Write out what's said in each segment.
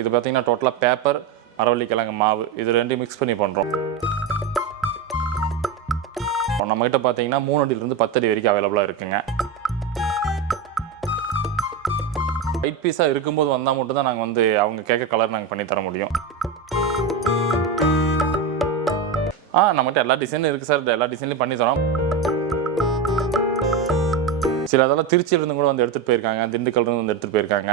இது பார்த்தீங்கன்னா டோட்டலாக பேப்பர், மரவள்ளிக்கிழங்கு மாவு இது ரெண்டையும் மிக்ஸ் பண்ணி பண்ணுறோம். நம்மகிட்ட பார்த்தீங்கன்னா 3 அடியிலிருந்து 10 அடி வரைக்கும் அவைலபிளாக இருக்குங்க. ஒயிட் பீஸாக இருக்கும்போது வந்தால் மட்டும் தான் நாங்கள் அவங்க கேட்க கலர் நாங்கள் பண்ணி தர முடியும். நம்மகிட்ட எல்லா டிசைனும் இருக்குது சார். எல்லா டிசைன்லையும் பண்ணி தரோம். சில அதெல்லாம் திருச்சியிலிருந்து கூட எடுத்துகிட்டு போயிருக்காங்க, திண்டுக்கல்லிருந்து எடுத்துகிட்டு போயிருக்காங்க.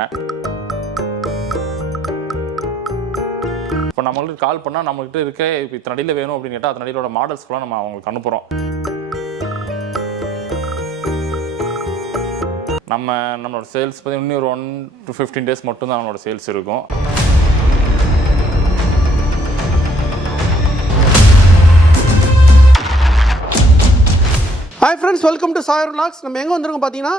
இப்போ நம்மளுக்கு கால் பண்ணால் நம்மகிட்ட இருக்க இப்போ இத்தனை அடியில் வேணும் அப்படின்னு கேட்டால் அத்தனை அடியோட மாடல்ஸ்லாம் நம்ம அவங்களுக்கு அனுப்புகிறோம். நம்மளோட சேல்ஸ் பார்த்தீங்கன்னா இன்னும் ஒரு 1 to 15 days மட்டும்தான் நம்மளோட சேல்ஸ் இருக்கும். Hi friends, welcome to சாயர் vlogs. நம்ம எங்கே வந்திருக்கோம் பார்த்தீங்கன்னா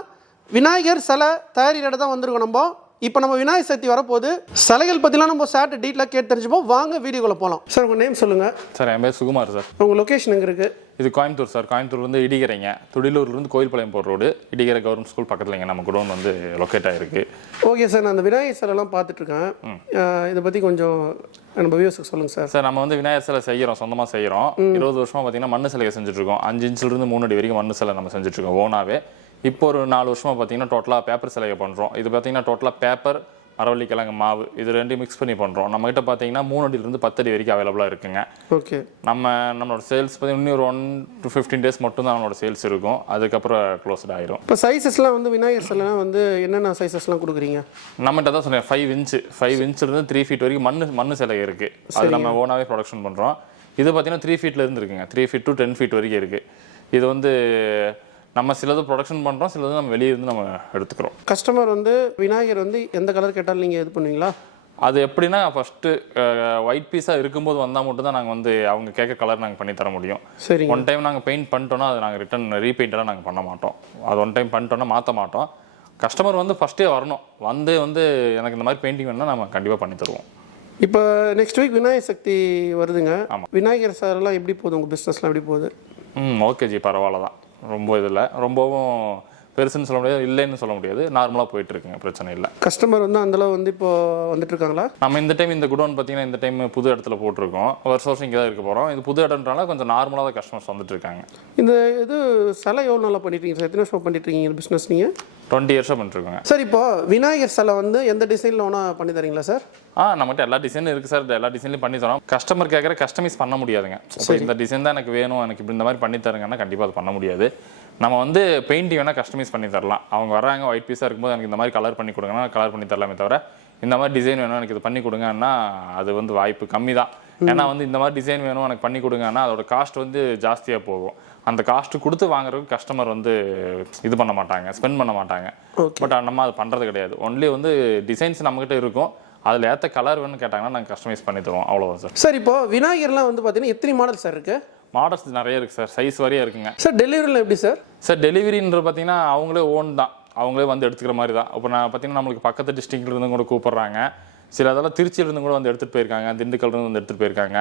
விநாயகர் சிலை தயாரிக்கிற தான் வந்திருக்கோம். இப்போ நம்ம விநாயகர் சதுர்த்தி வரப்போகுது. சிலைகள் பற்றிலாம் நம்ம சார்ட்டு டீட்டெயிலாக கேட்டு தெரிஞ்சுப்போம். வாங்க வீடியோக்குள்ளே போகலாம். சார் உங்கள் நேம் சொல்லுங்கள். சார் என் பேர் சுகுமார் சார். உங்கள் லொக்கேஷன் எங்கே இருக்குது? இது கோயம்புத்தூர் சார். கோயம்புத்தூர்லேருந்து இடிகரைங்க, துடிலூர்லேருந்து கோயில்பாளையம் போகிற ரோடு, இடிகரை கவர்மெண்ட் ஸ்கூல் பக்கத்துலங்க நம்ம குடோன் லொக்கேட் ஆகிருக்கு. ஓகே சார், நான் அந்த விநாயகர் சிலைலாம் பார்த்துட்ருக்கேன். இதை பற்றி கொஞ்சம் நம்ம வியூஸுக்கு சொல்லுங்கள் சார். சார் நம்ம விநாயகர் சிலை செய்கிறோம், சொந்தமாக செய்கிறோம். 20 வருஷமாக பார்த்தீங்கன்னா மண்ணு சிலையை செஞ்சுட்ருக்கோம். 5 இன்ச்சிலிருந்து 3 அடி வரைக்கும் மண்ணு சிலை நம்ம செஞ்சுட்ருக்கோம் ஓனாவே. இப்போ ஒரு 4 வருஷமாக பார்த்தீங்கன்னா டோட்டலாக பேப்பர் சிலையை பண்ணுறோம். இது பார்த்தீங்கன்னா டோட்டலாக பேப்பர், மரவள்ளிக்கிழங்கு மாவு இது ரெண்டையும் மிக்ஸ் பண்ணி பண்ணுறோம். நம்மகிட்ட பார்த்தீங்கன்னா 3 அடியிலிருந்து 10 அடி வரைக்கும் அவைலபிளாக இருக்குங்க. ஓகே. நம்மளோட சேல்ஸ் பார்த்தீங்கன்னா இன்னும் ஒரு 1 to 15 days மட்டும்தான் நம்மளோட சேல்ஸ் இருக்கும். அதுக்கப்புறம் க்ளோஸ்ட் ஆயிரும். இப்போ சைஸஸ்லாம் விநாயகர் சிலைலாம் என்னென்ன சைஸஸ்லாம் கொடுக்குறீங்க? நம்மகிட்ட தான் சொன்னேன் 5 இன்ச்சிலிருந்து 3 feet வரைக்கும் மண்ணு சிலை இருக்குது. அது நம்ம ஓனாகவே ப்ரொடக்ஷன் பண்ணுறோம். இது பார்த்தீங்கன்னா 3 feetலேருந்து இருக்குங்க. 3 feet to 10 feet வரைக்கும் இருக்குது. இது நம்ம சிலது ப்ரொடக்ஷன் பண்ணுறோம், சிலது நம்ம வெளியே இருந்து நம்ம எடுத்துக்கிறோம். கஸ்டமர் விநாயகர் எந்த கலர் கேட்டாலும் நீங்கள் இது பண்ணுவீங்களா? அது எப்படின்னா ஃபஸ்ட்டு ஒயிட் பீஸாக இருக்கும்போது வந்தால் மட்டும் தான் நாங்கள் அவங்க கேட்க கலர் நாங்கள் பண்ணி தர முடியும். சரி. ஒன் டைம் நாங்கள் பெயிண்ட் பண்ணிட்டோன்னா அது நாங்கள் ரிட்டன் ரீபெயிண்டெல்லாம் நாங்கள் பண்ண மாட்டோம். அது ஒன் டைம் பண்ணிட்டோன்னா மாற்ற மாட்டோம். கஸ்டமர் ஃபஸ்ட்டே வரணும், எனக்கு இந்த மாதிரி பெயிண்டிங் வேணும்னா நம்ம கண்டிப்பாக பண்ணி தருவோம். இப்போ நெக்ஸ்ட் வீக் விநாயகர் சக்தி வருதுங்க. ஆமாம். விநாயகர் சார்லாம் எப்படி போகுது, உங்கள் பிஸ்னஸ்லாம் எப்படி போகுது? ஓகே ஜி, பரவாயில்ல தான். ரொம்பவும் பெருசுன்னு சொல்ல முடியாது, இல்லைன்னு சொல்ல முடியாது. நார்மலாக போயிட்டு இருக்குங்க, பிரச்சனை இல்லை. கஸ்டமர் அந்தளவு இப்போ வந்துட்டு இருக்காங்களா? நம்ம இந்த டைம் இந்த குடோன் பார்த்தீங்கன்னா இந்த டைம் புது இடத்துல போட்டிருக்கோம். வருஷம் இங்கே தான் இருக்க போகிறோம். இது புது இடம்ன்றனால கொஞ்சம் நார்மலாக தான் கஸ்டமர்ஸ் வந்துட்டு இருக்காங்க. இந்த சிலை எவ்வளோ நல்லா பண்ணிட்டு சார்? எத்தனை வருஷம் பண்ணிட்டு இருக்கீங்க பிஸ்னஸ் நீங்கள்? 20 years பண்ணிட்டுருக்கோங்க சார். இப்போ விநாயகர் சிலை எந்த டிசைனில் வேணா பண்ணி தரீங்களா சார்? நம்மகிட்ட எல்லா டிசைனும் இருக்குது சார். எல்லா டிசைன்லையும் பண்ணி தரோம். கஸ்டமர் கேட்குற கஸ்டமைஸ் பண்ண முடியாதுங்க. இந்த டிசைன் தான் எனக்கு வேணும், எனக்கு இப்படி இந்த மாதிரி பண்ணி தருங்கன்னா கண்டிப்பாக அது பண்ண முடியாது. நம்ம பெயிண்டிங் வேணால் கஸ்டமைஸ் பண்ணி தரலாம். அவங்க வராங்க ஒயிட் பீஸாக இருக்கும்போது எனக்கு இந்த மாதிரி கலர் பண்ணி கொடுங்கன்னா கலர் பண்ணி தரலாமே தவிர இந்த மாதிரி டிசைன் வேணும் எனக்கு இது பண்ணி கொடுங்கன்னா அது வாய்ப்பு கம்மி தான். ஏன்னா இந்த மாதிரி டிசைன் வேணும் எனக்கு பண்ணி கொடுங்கன்னா அதோட காஸ்ட் ஜாஸ்தியாக போகும். அந்த காஸ்ட்டு கொடுத்து வாங்குறதுக்கு கஸ்டமர் இது பண்ண மாட்டாங்க, ஸ்பெண்ட் பண்ண மாட்டாங்க. பட் நம்ம அது பண்ணுறது கிடையாது. ஒன்லி டிசைன்ஸ் நம்மகிட்ட இருக்கும், அதில் ஏற்ற கலர் வேணும்னு கேட்டாங்கன்னா நாங்கள் கஸ்டமைஸ் பண்ணி தருவோம். அவ்வளோதான் சார். சார் இப்போ விநாயகர்லாம் பார்த்தீங்கன்னா எத்தனை மாடல் சார் இருக்குது? மாடல்ஸ் நிறைய இருக்குது சார், சைஸ் வரையாக இருக்குங்க. சார் டெலிவரியில் எப்படி சார்? சார் டெலிவரின்ற பார்த்தீங்கன்னா அவங்களே ஓன் தான், அவங்களே எடுத்துக்கிற மாதிரி தான். இப்போ நான் பார்த்தீங்கன்னா நம்மளுக்கு பக்கத்து டிஸ்ட்ரிக்ட்லேருந்து கூட கூப்பிட்றாங்க. சில அதெல்லாம் திருச்சியிலேருந்து கூட எடுத்துகிட்டு போயிருக்காங்க, திண்டுக்கல்லிருந்து எடுத்துகிட்டு போயிருக்காங்க.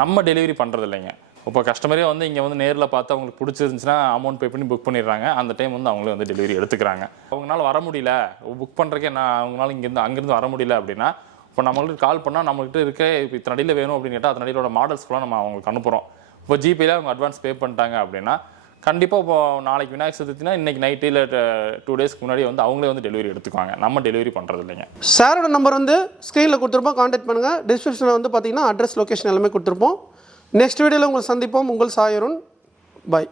நம்ம டெலிவரி பண்ணுறது இல்லைங்க. இப்போ கஸ்டமரே இங்கே நேரில் பார்த்து அவங்களுக்கு பிடிச்சிருந்துச்சுன்னா அமௌண்ட் பே பண்ணி புக் பண்ணிடுறாங்க. அந்த டைம் அவங்களே டெலிவரி எடுத்துக்கிறாங்க. அவங்களால வர முடியல, புக் பண்ணுறக்கே அவங்களால அங்கேருந்து வர முடியல அப்படின்னா இப்போ நம்மளுக்கு கால் பண்ணால் நம்மகிட்ட இருக்க இப்போ இத்தனை அடியில் வேணும் அப்படின்னு கேட்டால் அத்தனை அடியோட மாடல்ஸ்லாம் நம்ம அவங்களுக்கு அனுப்புகிறோம். இப்போ ஜிபேல அவங்க அட்வான்ஸ் பே பண்ணிட்டாங்க அப்படின்னா கண்டிப்பாக இப்போ நாளைக்கு விநாயகர் சதுர்த்தினா இன்றைக்கி நைட்டு இல்லை 2 days முன்னாடி அவங்களே டெலிவரி எடுத்துக்குவாங்க. நம்ம டெலிவரி பண்ணுறது இல்லைங்க. சாரோட நம்பர் ஸ்க்ரீனில் கொடுத்துருப்போம், கான்டாக்ட் பண்ணுங்கள். டிஸ்கிரிப்ஷனில் பார்த்தீங்கன்னா அட்ரஸ், லொக்கேஷன் எல்லாமே கொடுத்துருப்போம். நெக்ஸ்ட் வீடியோவில் உங்களை சந்திப்போம். உங்கள் சாயருன். பாய்.